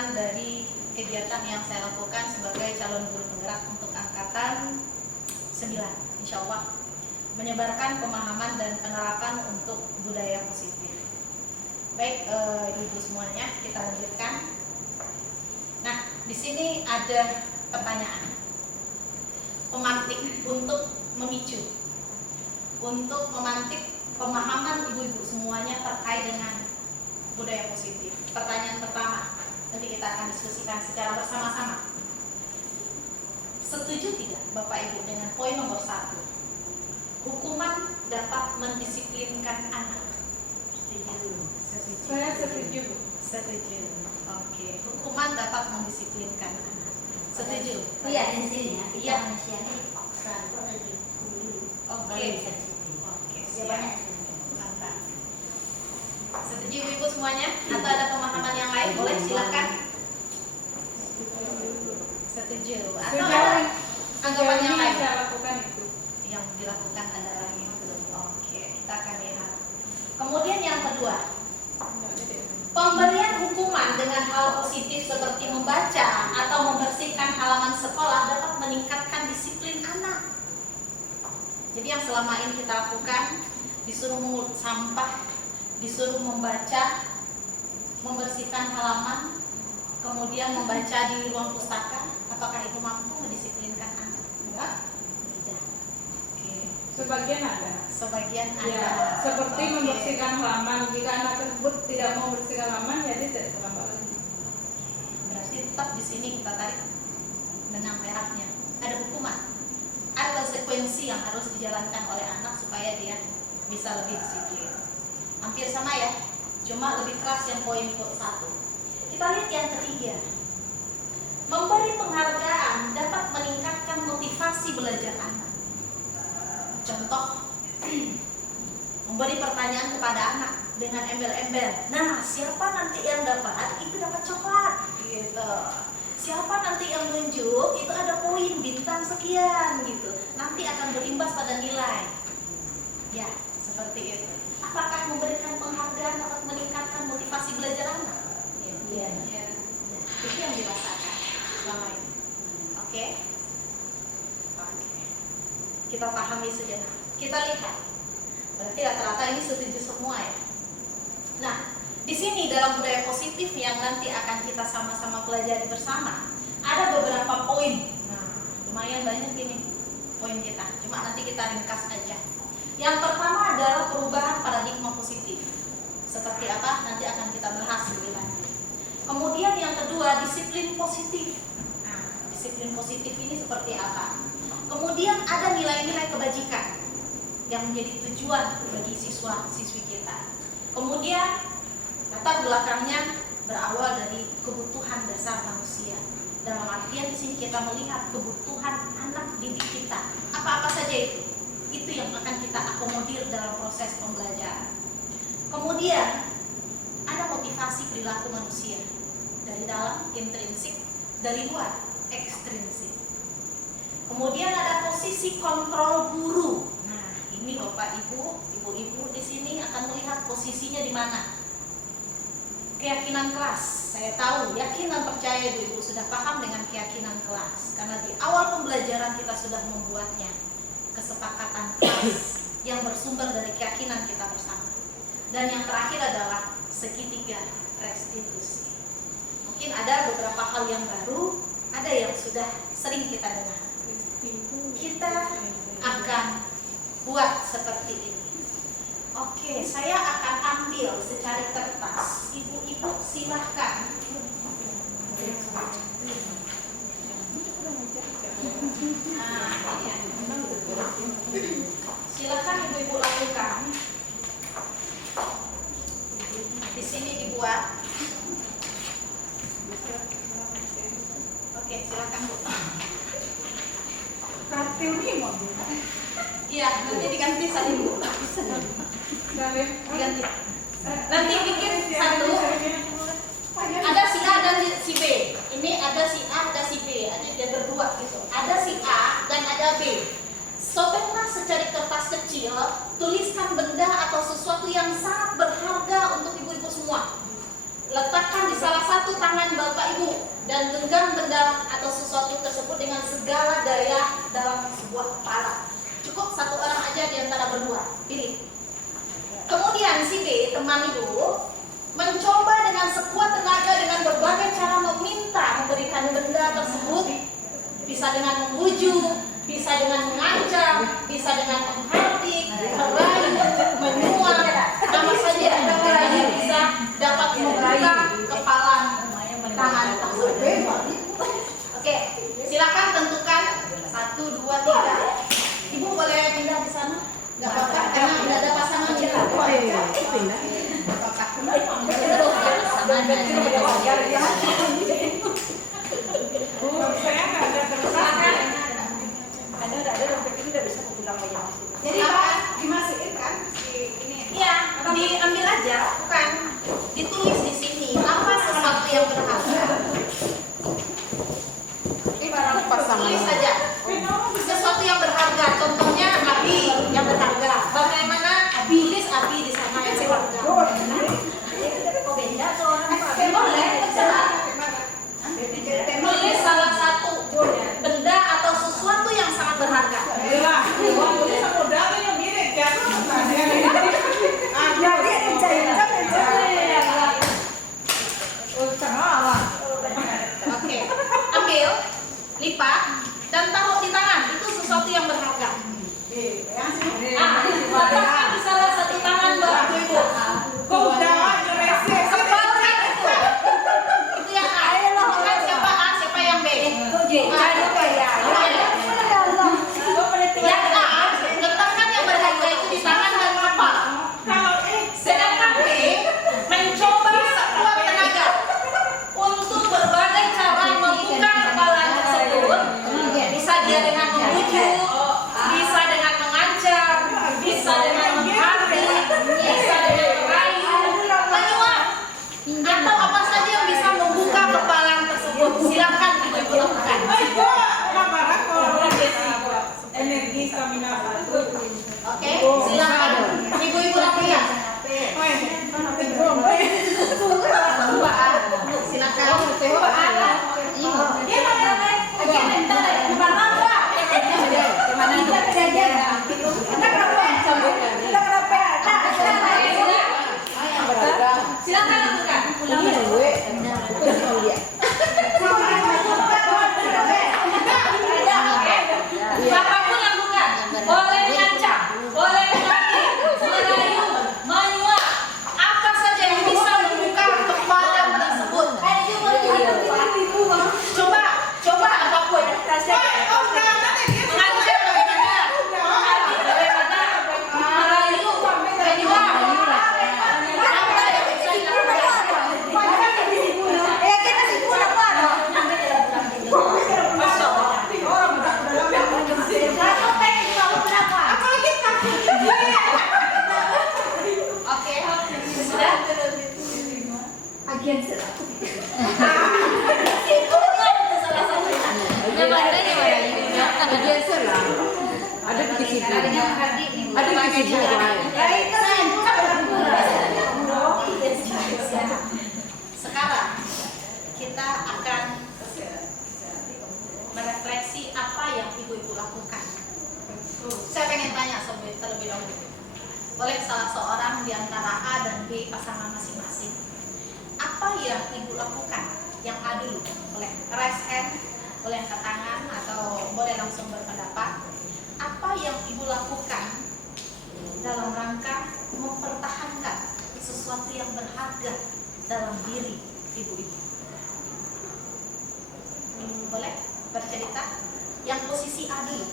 bagian dari kegiatan yang saya lakukan sebagai calon guru penggerak untuk angkatan 9, insya Allah, menyebarkan pemahaman dan penerapan untuk budaya positif. Baik, ibu-ibu semuanya, kita lanjutkan. Nah, di sini ada pertanyaan pemantik untuk memicu, untuk memantik pemahaman ibu-ibu semuanya terkait dengan budaya positif. Pertanyaan pertama, nanti kita akan diskusikan secara bersama-sama. Setuju tidak Bapak Ibu dengan poin nomor 1? Hukuman dapat mendisiplinkan anak. Setuju. Saya setuju. Setuju. Oke. Hukuman dapat mendisiplinkan anak. Setuju. Iya, di sini ya. Iya. Manusia ini dipaksa, itu ada di dulu. Oke. Oke. Siap. Mantap. Setuju ibu semuanya? Atau ada pemahaman yang lain? Boleh, silakan. Setuju. Atau ada anggapan yang lain? Saya lakukan itu. Yang dilakukan adalah itu. Oke, kita akan lihat. Kemudian yang kedua, pemberian hukuman dengan hal positif seperti membaca atau membersihkan halaman sekolah dapat meningkatkan disiplin anak. Jadi yang selama ini kita lakukan, disuruh mengut sampah, disuruh membaca, membersihkan halaman, kemudian membaca di ruang pustaka, apakah itu mampu mendisiplinkan anak? Enggak? Tidak. Oke. Sebagian ada. Sebagian ada. Ya, seperti Oke. membersihkan halaman. Jika anak tersebut tidak mau membersihkan halaman, jadi tidak terlambat lagi. Berarti tetap di sini kita tarik benang merahnya. Ada hukuman, ada konsekuensi yang harus dijalankan oleh anak supaya dia bisa lebih disiplin. Hampir sama ya, cuma lebih keras yang poin 1. Kita lihat yang ketiga. Memberi penghargaan dapat meningkatkan motivasi belajar anak. Contoh, memberi pertanyaan kepada anak dengan embel-embel. Nah, siapa nanti yang dapat itu dapat coklat, gitu. Siapa nanti yang menunjuk itu ada poin bintang sekian, gitu. Nanti akan berimbas pada nilai. Ya, seperti itu. Apakah memberikan penghargaan dapat meningkatkan motivasi belajar anak? Iya. Ya, itu yang dirasakan selama ini. Oke? Oke. Kita pahami sejenak. Kita lihat. Berarti rata-rata ini setuju semua ya. Nah, di sini dalam budaya positif yang nanti akan kita sama-sama pelajari bersama, ada beberapa poin. Nah, lumayan banyak ini poin kita. Cuma nanti kita ringkas aja. Yang pertama adalah perubahan paradigma positif. Seperti apa? Nanti akan kita bahas lebih lanjut. Kemudian yang kedua, disiplin positif. Nah, disiplin positif ini seperti apa? Kemudian ada nilai-nilai kebajikan yang menjadi tujuan bagi siswa-siswi kita. Kemudian latar belakangnya berawal dari kebutuhan dasar manusia. Dalam artian di sini kita melihat kebutuhan anak didik kita. Apa-apa saja itu? Itu yang akan kita akomodir dalam proses pembelajaran. Kemudian ada motivasi perilaku manusia dari dalam intrinsik, dari luar ekstrinsik. Kemudian ada posisi kontrol guru. Nah, ini Bapak Ibu, Ibu-ibu di sini akan melihat posisinya di mana. Keyakinan kelas, saya tahu, yakin dan percaya Ibu-ibu sudah paham dengan keyakinan kelas, karena di awal pembelajaran kita sudah membuatnya. Kesepakatan kelas yang bersumber dari keyakinan kita bersama. Dan yang terakhir adalah segitiga restitusi. Mungkin ada beberapa hal yang baru, ada yang sudah sering kita dengar. Kita akan buat seperti ini. Oke, saya akan ambil secari kertas. Ibu-ibu silahkan. Nah, ini. Silakan ibu-ibu lakukan. Di sini dibuat. Oke, silakan Bu. Kartil ini mau Iya, nanti diganti satu Bu. Diganti. Nanti bikin satu. Ada si A dan si B. Ini ada si A, ada si B. Ada dia berdua gitu. Ada si A dan ada B. Sobeklah secari kertas kecil, tuliskan benda atau sesuatu yang sangat berharga untuk ibu-ibu semua. Letakkan di salah satu tangan Bapak Ibu dan genggam benda atau sesuatu tersebut dengan segala daya dalam sebuah kepala. Cukup satu orang aja di antara berdua, pilih. Kemudian si B, teman itu, mencoba dengan sekuat tenaga dengan berbagai cara meminta memberikan benda tersebut. Bisa dengan membujuk, bisa dengan mengancam, bisa dengan menghardik, merayu, menyuap, apa saja yang merayu bisa dapat membuka kepala tangan tersebut. Oke, silakan tentukan 1, 2, 3. Ibu boleh pindah di sana? Nggak apa-apa, karena tidak ada pasangan kita. Pindah. Saya nggak ada Silakan. Ada dompet itu udah bisa pulang banyak di sini. Jadi Pak, dimasukin kan si ini. Iya, diambil aja, bukan ditulis di sini apa sesuatu yang berharga. Ini barang pasangan. Tulis saja sesuatu yang berharga. Contohnya api yang berharga. Bagaimana tulis api di sana yang berharga? Kok beda tuh orang Pak? Boleh, terserah. Tulis salah satu benda atau sesuatu yang sangat berharga. Lah, ini samudra tuh yang mirip kan? Oke, ambil, lipat, dan taruh di tangan. Itu sesuatu yang berharga. Letakkan di salah satu tangan bapak ibu. Kok udah ngerese? Kepalkan itu. Itu yang A. Bukan siapa A, siapa yang B. Yang A, letakkan yang berharga itu di tangan dan kepala. Kalau Sedangkan B, mencoba sekuat tenaga untuk berbagai cara membuka kepala tersebut. Bisa dia dengan membujuk, bisa dengan mengancam, bisa dengan menghardik, bisa dengan merayu, menyuap, atau apa saja yang bisa membuka kepala tersebut. Silakan ibu lakukan. itu marah kalau energi stamina satu. Oke, silakan ibu-ibu lakukan. Silakan. Silakan lakukan. Apapun lakukan. Boleh mengancam, boleh menghardik, merayu, menyuap, apa saja yang bisa membuka kepala tersebut. Coba apapun. Mengancam bagaimana? Menghardik bagaimana? Merayu, menyuap. Apa yang bisa dilakukan? Masya Allah. Oke, sudah. Itu salah satunya. Ada di sini. Ada di sini. Sekarang kita akan merefleksi apa yang ibu-ibu lakukan. Saya pengen tanya terlebih dahulu. Oleh salah seorang di antara A dan B pasangan masing-masing, apa yang ibu lakukan? Yang A dulu, boleh raise hand, boleh angkat tangan, atau boleh langsung berpendapat. Apa yang ibu lakukan dalam rangka mempertahankan sesuatu yang berharga dalam diri ibu-ibu? Boleh bercerita? Yang posisi A dulu.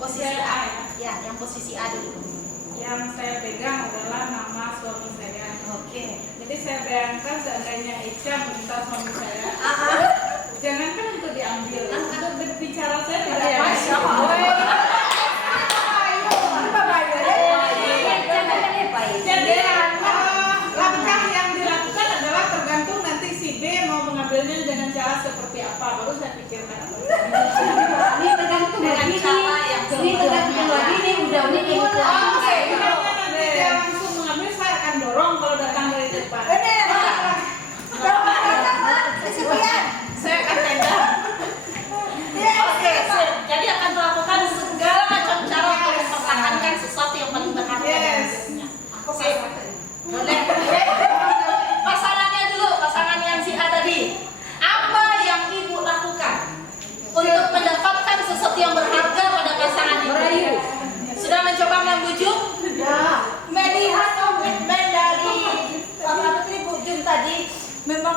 Posisi A, ya, yang posisi A dulu. Yang saya pegang adalah nama suami saya. Oke. Jadi saya bayangkan seandainya Ica minta suami saya, jangankan untuk diambil, untuk berbicara saya tidak Masya Allah. Jadi langkah yang dilakukan adalah tergantung nanti si B mau mengambilnya dengan cara seperti apa, baru saya pikirkan. Ini tergantung lagi nih. Ini tergantung lagi nih. Udah ini Oke, kalau nanti dia langsung mengambil, saya akan dorong kalau datang dari depan. Kalau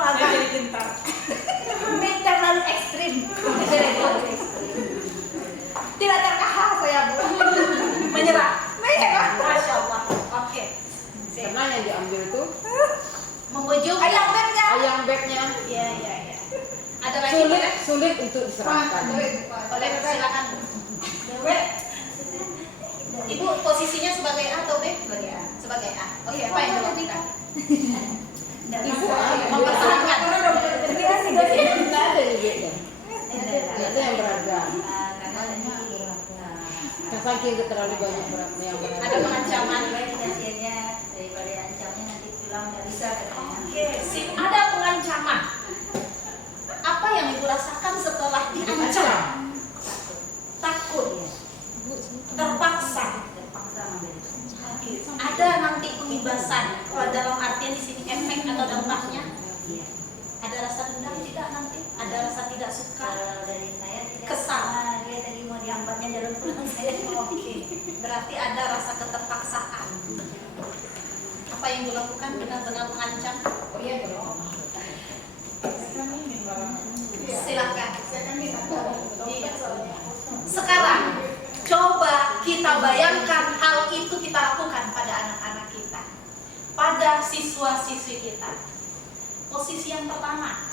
Saya agak jadi pintar. terlalu ekstrim. Tidak terkahar saya Bu. Menyerah. Masya Allah. Oke. Karena yang diambil tuh Membujuk ayam bednya. ayam bagnya Iya. Ada lagi sulit untuk diserahkan. Boleh silakan. Ibu posisinya sebagai A atau B? Sebagai A. Sebagai A. Oke, apa yang dilakukan? Ibu Mempertahankan. Tidak ada yang bagnya. Tidak ada yang berharga. Saking terlalu banyak beratnya yang berharga. Ada pengancaman. Daripada ancamnya nanti pulang nggak bisa katanya. Oke, sip. Ada pengancaman. Apa yang ibu rasakan setelah diancam? Takut, terpaksa. Oke. Ada nanti pengibasan. Kalau dalam artian di sini efek atau dampaknya? Ada rasa dendam tidak nanti? Ada rasa tidak suka? Kalau dari saya tidak. Kesal. Dia tadi mau dihambatnya jalan pulang saya. Oke. Berarti ada rasa keterpaksaan. Apa yang dilakukan benar-benar mengancam? Oh iya dong. Silakan. Iya. Sekarang coba kita bayangkan hal itu kita lakukan pada anak-anak kita, pada siswa-siswi kita. Posisi yang pertama,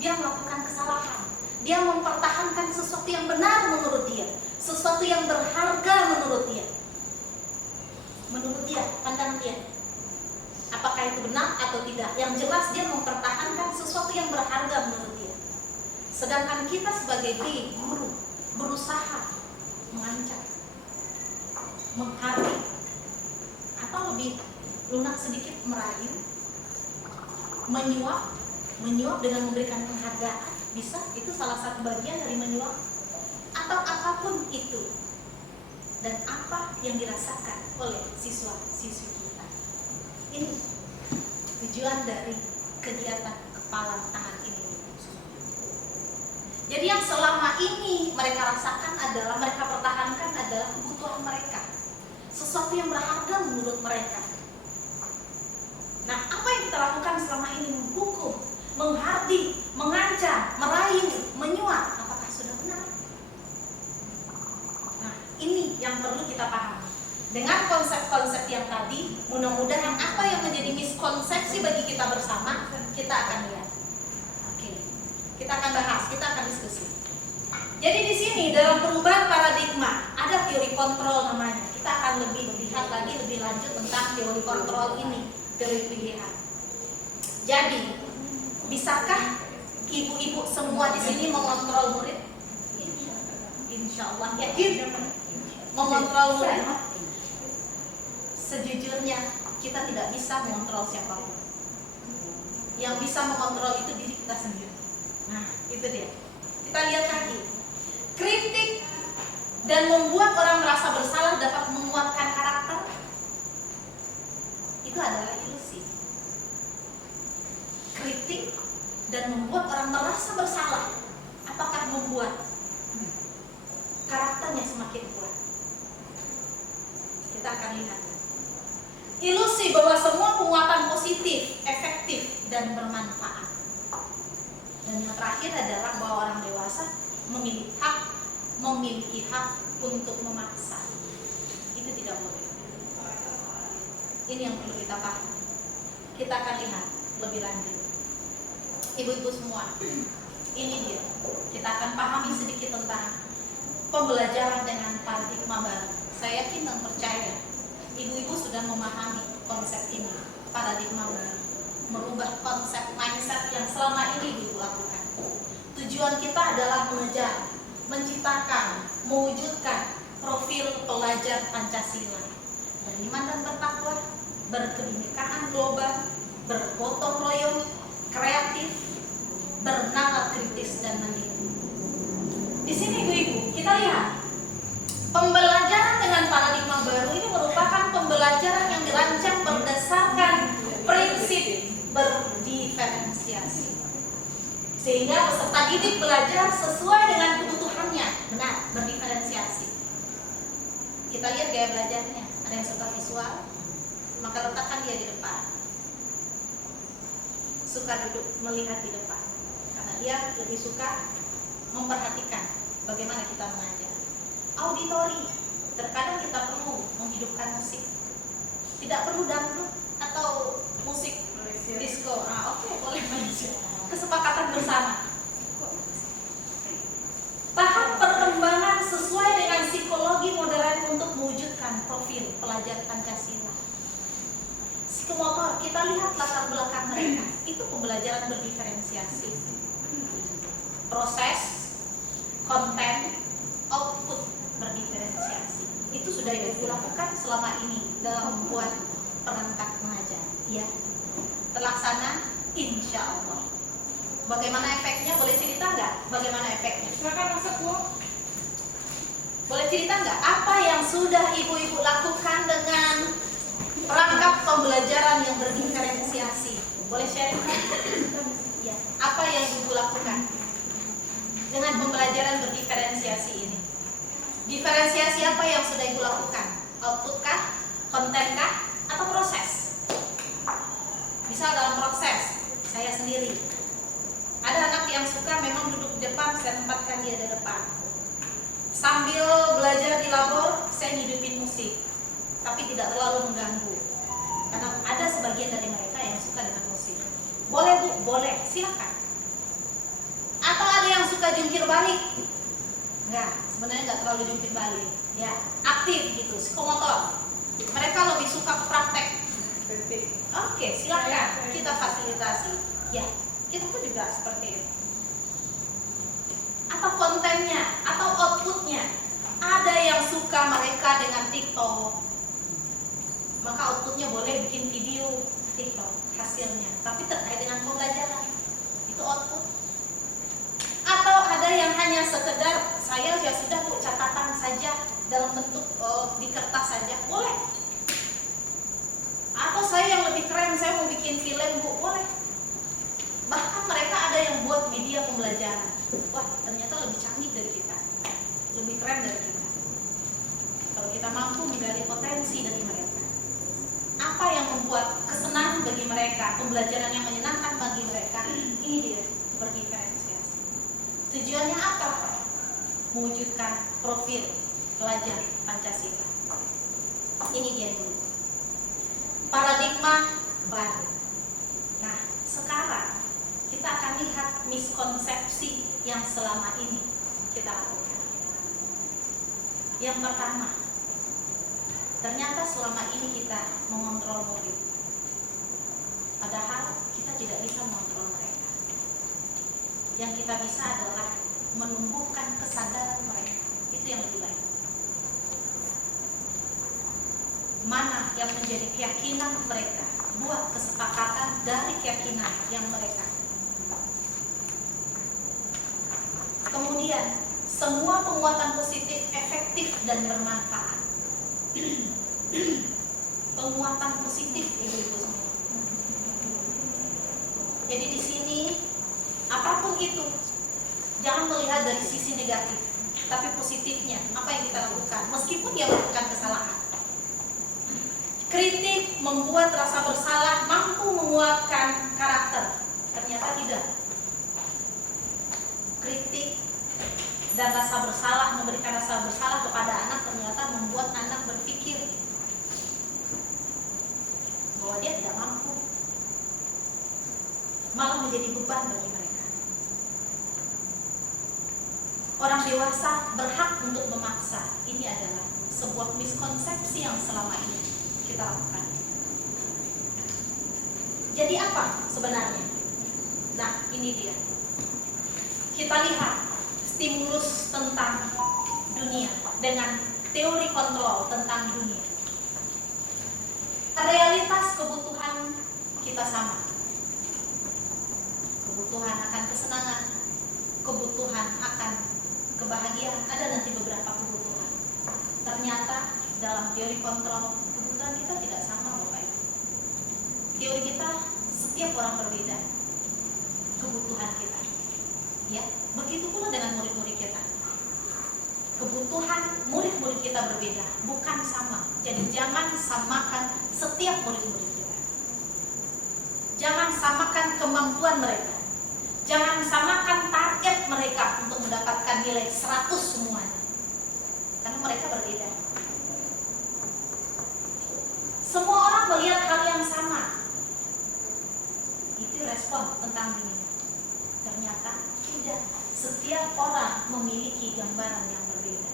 dia melakukan kesalahan. Dia mempertahankan sesuatu yang benar menurut dia, sesuatu yang berharga menurut dia. Menurut dia, pandangan dia. Apakah itu benar atau tidak? Yang jelas dia mempertahankan sesuatu yang berharga menurut dia. Sedangkan kita sebagai guru berusaha mengancam, menghardik, atau lebih lunak sedikit merayu, menyuap dengan memberikan penghargaan. Bisa, itu salah satu bagian dari menyuap, atau apapun itu. Dan apa yang dirasakan oleh siswa-siswi kita. Ini tujuan dari kegiatan kepala tangan ini. Jadi yang selama ini mereka rasakan adalah, mereka pertahankan adalah kebutuhan mereka, sesuatu yang berharga menurut mereka. Nah, apa yang kita lakukan selama ini? Menghukum, menghardik, mengancam, merayu, menyuap. Apakah sudah benar? Nah, ini yang perlu kita pahami. Dengan konsep-konsep yang tadi, mudah-mudahan apa yang menjadi miskonsepsi bagi kita bersama, kita akan lihat. Oke, kita akan bahas, kita akan diskusi. Jadi di sini dalam perubahan paradigma ada teori kontrol namanya. Kita akan lebih lihat lagi lebih lanjut tentang teori kontrol ini, teori pilihan. Jadi, bisakah ibu-ibu semua di sini mengontrol murid? Insya Allah yakin mengontrol murid. Sejujurnya kita tidak bisa mengontrol siapapun. Yang bisa mengontrol itu diri kita sendiri. Nah, itu dia. Kita lihat lagi. Kritik dan membuat orang merasa bersalah dapat menguatkan karakter. Itu adalah ilusi. Kritik dan membuat orang merasa bersalah, apakah membuat karakternya semakin kuat? Kita akan lihat. Ilusi bahwa semua penguatan positif, efektif, dan bermanfaat. Dan yang terakhir adalah bahwa orang dewasa memiliki hak untuk memaksa. Itu tidak boleh. Ini yang perlu kita pahami. Kita akan lihat lebih lanjut. Ibu-ibu semua, ini dia. Kita akan pahami sedikit tentang pembelajaran dengan paradigma baru. Saya yakin dan percaya ibu-ibu sudah memahami konsep ini, paradigma baru, merubah konsep mindset yang selama ini ibu lakukan. Tujuan kita adalah mengejar, menciptakan, mewujudkan profil pelajar Pancasila, beriman dan bertakwa, berkebinekaan global, bergotong royong, kreatif, bernalar kritis dan mandiri. Di sini ibu-ibu, kita lihat pembelajaran dengan paradigma baru ini merupakan pembelajaran yang dirancang berdasarkan prinsip berdiferensiasi. Sehingga peserta didik belajar sesuai dengan kebutuhannya, benar, berdiferensiasi. Kita lihat gaya belajarnya. Ada yang suka visual, maka letakkan dia di depan. suka duduk melihat di depan, karena dia lebih suka memperhatikan bagaimana kita mengajar. Auditori, terkadang kita perlu menghidupkan musik. Tidak perlu dangdut atau musik disco. Oke, boleh Malaysia. Kesepakatan bersama. Tahap perkembangan sesuai dengan psikologi modern untuk mewujudkan profil pelajar Pancasila. Psikomotor, kita lihat latar belakang mereka. Itu pembelajaran berdiferensiasi. Proses, konten, output berdiferensiasi. Itu sudah ibu lakukan selama ini dalam membuat perangkat mengajar. Ya, terlaksana insya Allah. Bagaimana efeknya? Boleh cerita nggak? Bagaimana efeknya? Silakan masuk Bu. Boleh cerita nggak? Apa yang sudah ibu-ibu lakukan dengan perangkat pembelajaran yang berdiferensiasi? Boleh sharing kan? Ya. Apa yang ibu lakukan dengan pembelajaran berdiferensiasi ini? Diferensiasi apa yang sudah ibu lakukan? Output kah? Konten kah? Atau proses? Misal dalam proses, saya sendiri ada anak yang suka memang duduk di depan, saya tempatkan dia di depan. Sambil belajar di labor, saya hidupin musik, tapi tidak terlalu mengganggu. Karena ada sebagian dari mereka yang suka dengan musik. Boleh Bu? Boleh, silakan. Atau ada yang suka jungkir balik? Enggak, sebenarnya enggak terlalu jungkir balik. Ya, aktif gitu, psikomotor. Mereka lebih suka praktek. Oke, silakan kita fasilitasi. Ya, kita pun juga seperti itu. Atau kontennya, atau outputnya. Ada yang suka mereka dengan TikTok, maka outputnya boleh bikin video TikTok hasilnya, tapi terkait dengan pembelajaran. Itu output. Atau ada yang hanya sekedar saya ya sudah Bu, catatan saja dalam bentuk di kertas saja, boleh. Atau saya yang lebih keren, saya mau bikin film Bu, boleh. Bahkan mereka ada yang buat media pembelajaran. Wah, ternyata lebih canggih dari kita, lebih keren dari kita. Kalau kita mampu menggali potensi dari mereka, apa yang membuat kesenangan bagi mereka, pembelajaran yang menyenangkan bagi mereka, ini dia berdiferensiasi. Tujuannya apa? Mewujudkan profil pelajar Pancasila. Ini dia dulu. Paradigma baru. Nah, sekarang kita akan lihat miskonsepsi yang selama ini kita lakukan. Yang pertama, ternyata selama ini kita mengontrol murid, padahal kita tidak bisa mengontrol mereka. Yang kita bisa adalah menumbuhkan kesadaran mereka. Itu yang lebih baik. Mana yang menjadi keyakinan mereka, buat kesepakatan dari keyakinan yang mereka. Kemudian, semua penguatan positif efektif dan bermanfaat. Penguatan positif ibu-ibu semua. Jadi di sini apapun itu, jangan melihat dari sisi negatif, tapi positifnya apa yang kita lakukan, meskipun dia melakukan kesalahan. Kritik membuat rasa bersalah mampu menguatkan karakter. Ternyata tidak. Kritik dan rasa bersalah, memberikan rasa bersalah kepada anak ternyata membuat anak berpikir bahwa dia tidak mampu, malah menjadi beban bagi mereka. Orang dewasa berhak untuk memaksa. Ini adalah sebuah miskonsepsi yang selama ini kita lakukan. Jadi apa sebenarnya? Nah, ini dia. Kita lihat stimulus tentang dunia dengan teori kontrol tentang dunia. Realitas kebutuhan kita sama. Kebutuhan akan kesenangan, kebutuhan akan kebahagiaan, ada nanti beberapa kebutuhan. Ternyata dalam teori kontrol kebutuhan kita tidak sama, Bapak Ibu. Teori kita setiap orang berbeda kebutuhan kita. Ya, begitu pula dengan murid-murid kita. Kebutuhan murid-murid kita berbeda, bukan sama. Jadi jangan samakan setiap murid-murid kita. Jangan samakan kemampuan mereka. Jangan samakan target mereka untuk mendapatkan nilai 100 semuanya. Karena mereka berbeda. Semua orang melihat hal yang sama. Itu respon tentang ini. Ternyata tidak. Setiap orang memiliki gambaran yang berbeda.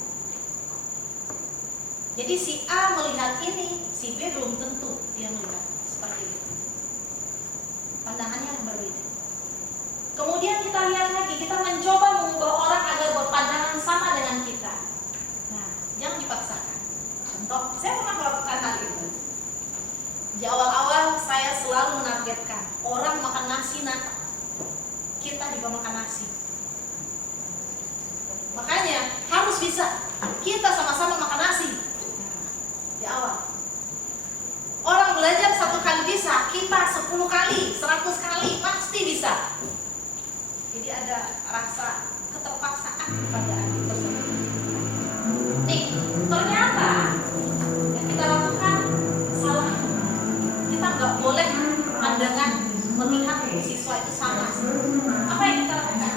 Jadi si A melihat ini, si B belum tentu dia melihat seperti itu. Pandangannya yang berbeda. Kemudian kita lihat lagi, kita mencoba mengubah orang agar berpandangan sama dengan kita. Nah, jangan dipaksakan. Contoh, saya pernah melakukan hal itu. Di awal-awal saya selalu menargetkan orang makan nasi, kita juga makan nasi. Makanya harus bisa kita sama-sama makan nasi. Di awal orang belajar 1 kali bisa, kita 10 kali, 100 kali pasti bisa. Jadi ada rasa keterpaksaan pada hal tersebut. Nih, ternyata yang kita lakukan salah. Kita nggak boleh pandangan melihat siswa itu sama. Apa yang kita lakukan?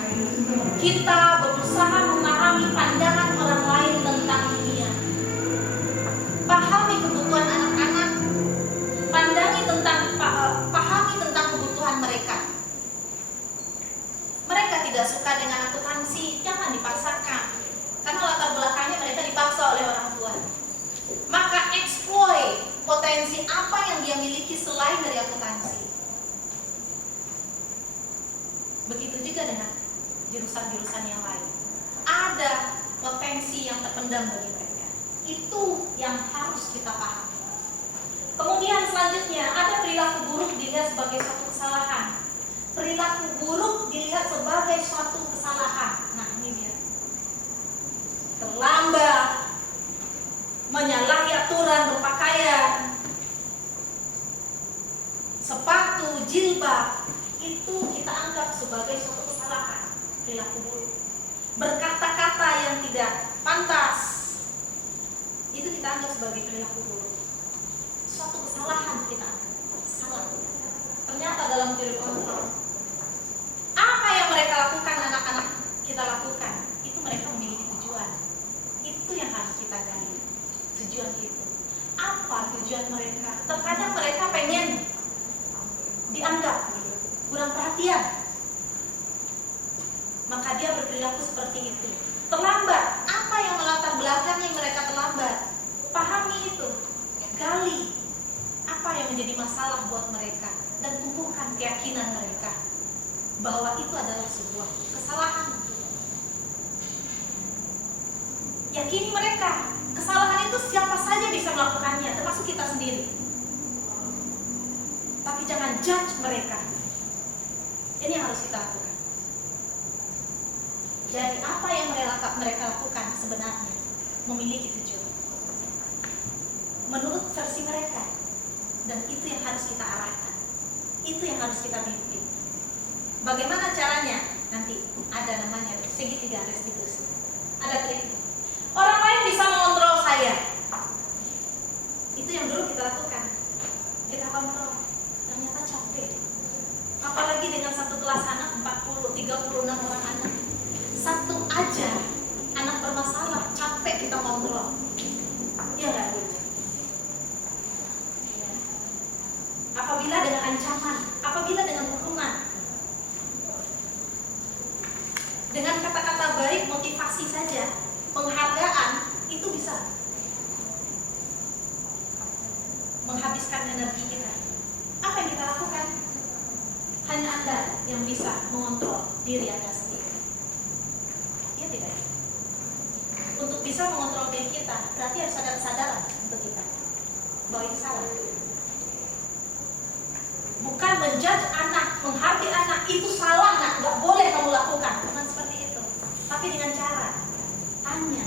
Kita berusaha memahami pandangan orang lain tentang dunia. Pahami kebutuhan anak-anak, pahami tentang kebutuhan mereka. Mereka tidak suka dengan akuntansi, jangan dipaksakan. Karena latar belakangnya mereka dipaksa oleh orang tua. Maka exploit potensi apa yang dia miliki selain dari akuntansi. Begitu juga dengan jurusan-jurusan yang lain. Ada potensi yang terpendam bagi mereka. Itu yang harus kita pahami. Kemudian selanjutnya ada perilaku buruk dilihat sebagai suatu kesalahan. Perilaku buruk dilihat sebagai suatu kesalahan. Nah, ini dia. Terlambat, menyalahi aturan berpakaian, sepatu, jilbab, itu kita anggap sebagai suatu kesalahan. Perilaku buruk. Berkata-kata yang tidak pantas, itu kita anggap sebagai perilaku buruk. Suatu kesalahan kita anggap salah. Ternyata dalam teori kontrol, apa yang mereka lakukan, anak-anak kita lakukan, itu mereka memiliki tujuan. Itu yang harus kita gali. Tujuan itu. Apa tujuan mereka? Terkadang mereka pengen dianggap kurang perhatian, maka dia berperilaku seperti itu. Terlambat, apa yang melatar belakangnya mereka terlambat? Pahami itu, gali apa yang menjadi masalah buat mereka, dan tumbuhkan keyakinan mereka bahwa itu adalah sebuah kesalahan. Yakini mereka, kesalahan itu siapa saja bisa melakukannya, termasuk kita sendiri. Tapi jangan judge mereka. Ini yang harus kita lakukan. Jadi apa yang mereka lakukan sebenarnya memiliki tujuan menurut versi mereka, dan itu yang harus kita arahkan, itu yang harus kita bimbing. Bagaimana caranya? Nanti ada namanya segitiga restitusi. Ada trik. Orang lain bisa mengontrol saya. Itu yang dulu kita lakukan. Kita kontrol. Ternyata capek. Apalagi dengan satu kelas anak 36 orang anak. Satu aja anak bermasalah, capek kita kontrol. Iya nggak? Apabila dengan ancaman, apabila dengan hukuman, dengan kata-kata baik, motivasi saja, penghargaan, itu bisa menghabiskan energi kita. Apa yang kita lakukan? Hanya Anda yang bisa mengontrol diri Anda sendiri. Iya tidak? Untuk bisa mengontrol diri kita, berarti harus ada kesadaran untuk kita bahwa itu salah. Bukan menjudge anak, menghargai anak, itu salah nak, nggak boleh kamu lakukan. Bukan seperti itu. Tapi dengan cara tanya,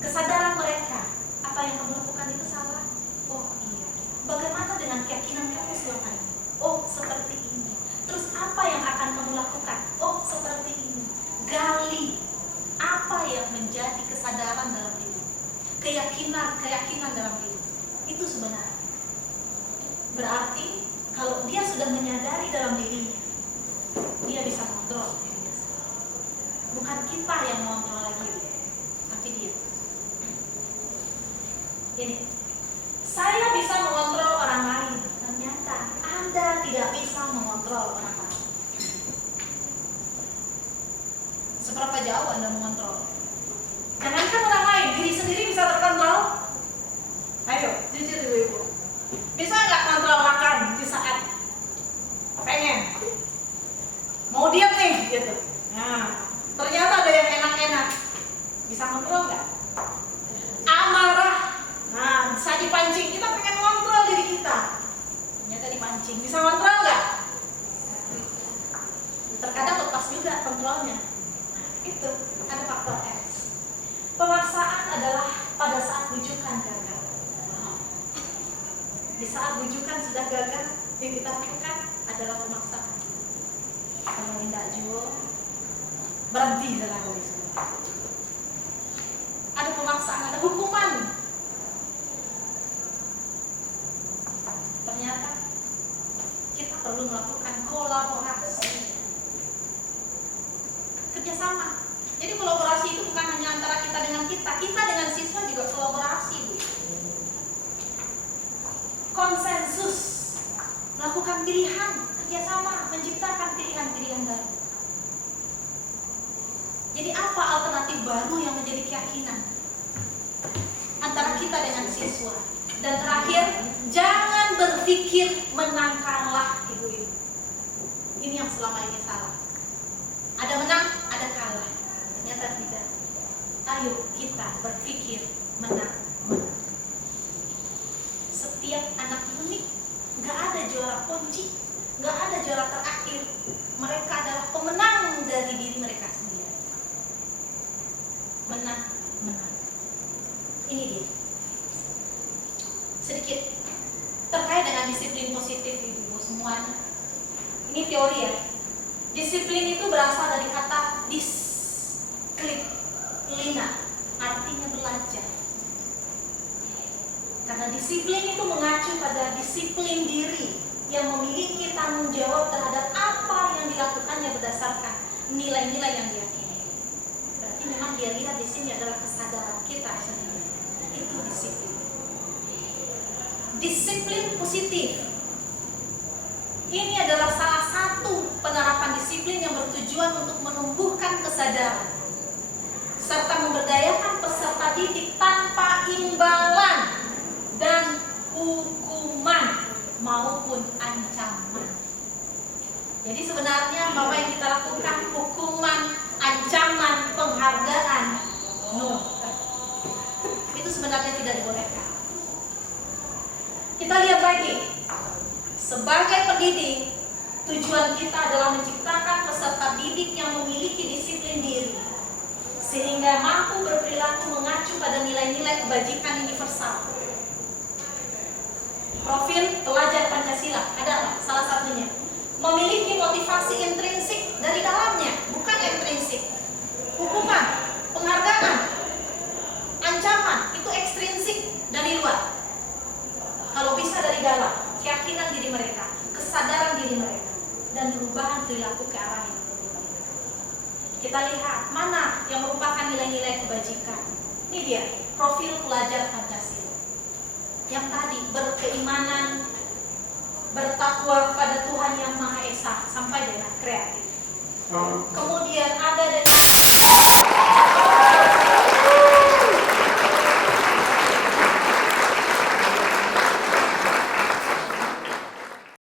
kesadaran mereka, apa yang kamu lakukan itu salah. Oh iya. Bagaimana dengan keyakinan kamu selama ini? Oh seperti ini. Terus apa yang akan kamu lakukan? Oh seperti ini. Gali apa yang menjadi kesadaran dalam diri, keyakinan dalam diri. Itu sebenarnya berarti kalau dia sudah yang mengontrol lagi. Tapi dia. Ini. Saya bisa mengontrol orang lain. Ternyata Anda tidak bisa mengontrol orang lain. Seberapa jauh Anda mengontrol? Jangankan orang lain, diri sendiri bisa terkontrol. Ayo, jujur ibu-ibu. Bisa nggak kontrol makan di saat pengen? Mau diet nih, gitu. Nah, ternyata ada yang enak-enak. Bisa kontrol nggak? Amarah. Nah, bisa dipancing. Kita pengen kontrol diri kita. Ternyata dipancing. Bisa kontrol nggak? Terkadang lepas juga kontrolnya. Nah, itu ada faktor X. Pemaksaan adalah pada saat bujukan gagal. Di saat bujukan sudah gagal, yang kita lakukan adalah pemaksaan. Kalau tidak jual, berhenti jalan dari semua. Ada pemaksaan, ada hukuman. Ternyata kita perlu melakukan kolaborasi, kerjasama. Jadi kolaborasi itu bukan hanya antara kita dengan kita dengan siswa juga kolaborasi, Bu. Konsensus, melakukan pilihan, kerjasama, menciptakan pilihan-pilihan baru. Jadi apa alternatif baru yang menjadi keyakinan antara kita dengan siswa? Dan terakhir, jangan berpikir menang kalah, ibu-ibu. Ini yang selama ini salah. Ada menang, ada kalah. Ternyata tidak. Ayo kita berpikir menang. Setiap anak unik, gak ada juara kunci, gak ada juara terakhir. Mereka adalah pemenang dari diri mereka sendiri. Menang. Ini dia. Sedikit terkait dengan disiplin positif, ibu semuanya. Ini teori ya. Disiplin itu berasal dari kata disiplina, artinya belajar. Karena disiplin itu mengacu pada disiplin diri yang memiliki tanggung jawab terhadap apa yang dilakukannya berdasarkan nilai-nilai yang diyakini. Berarti memang dia lihat di sini adalah kesadaran kita sendiri. Itu disiplin. Disiplin positif. Ini adalah salah satu penerapan disiplin yang bertujuan untuk menumbuhkan kesadaran serta memberdayakan peserta didik tanpa imbalan dan hukuman maupun ancaman. Jadi sebenarnya Bapak yang kita lakukan hukuman, ancaman, penghargaan, no. Itu sebenarnya tidak dibolehkan. Kita lihat lagi. Sebagai pendidik, tujuan kita adalah menciptakan peserta didik yang memiliki disiplin diri sehingga mampu berperilaku mengacu pada nilai-nilai kebajikan universal. Profil pelajar Pancasila adalah salah satunya memiliki motivasi intrinsik dari dalamnya, bukan ekstrinsik. Hukuman, penghargaan, ancaman itu ekstrinsik dari luar. Kalau bisa dari dalam, keyakinan diri mereka, kesadaran diri mereka, dan perubahan perilaku ke arah yang lebih baik. Kita lihat mana yang merupakan nilai-nilai kebajikan. Ini dia profil pelajar Pancasila. Yang tadi berkeimanan, bertakwa kepada Tuhan Yang Maha Esa sampai dengan kreatif. Kemudian ada dengan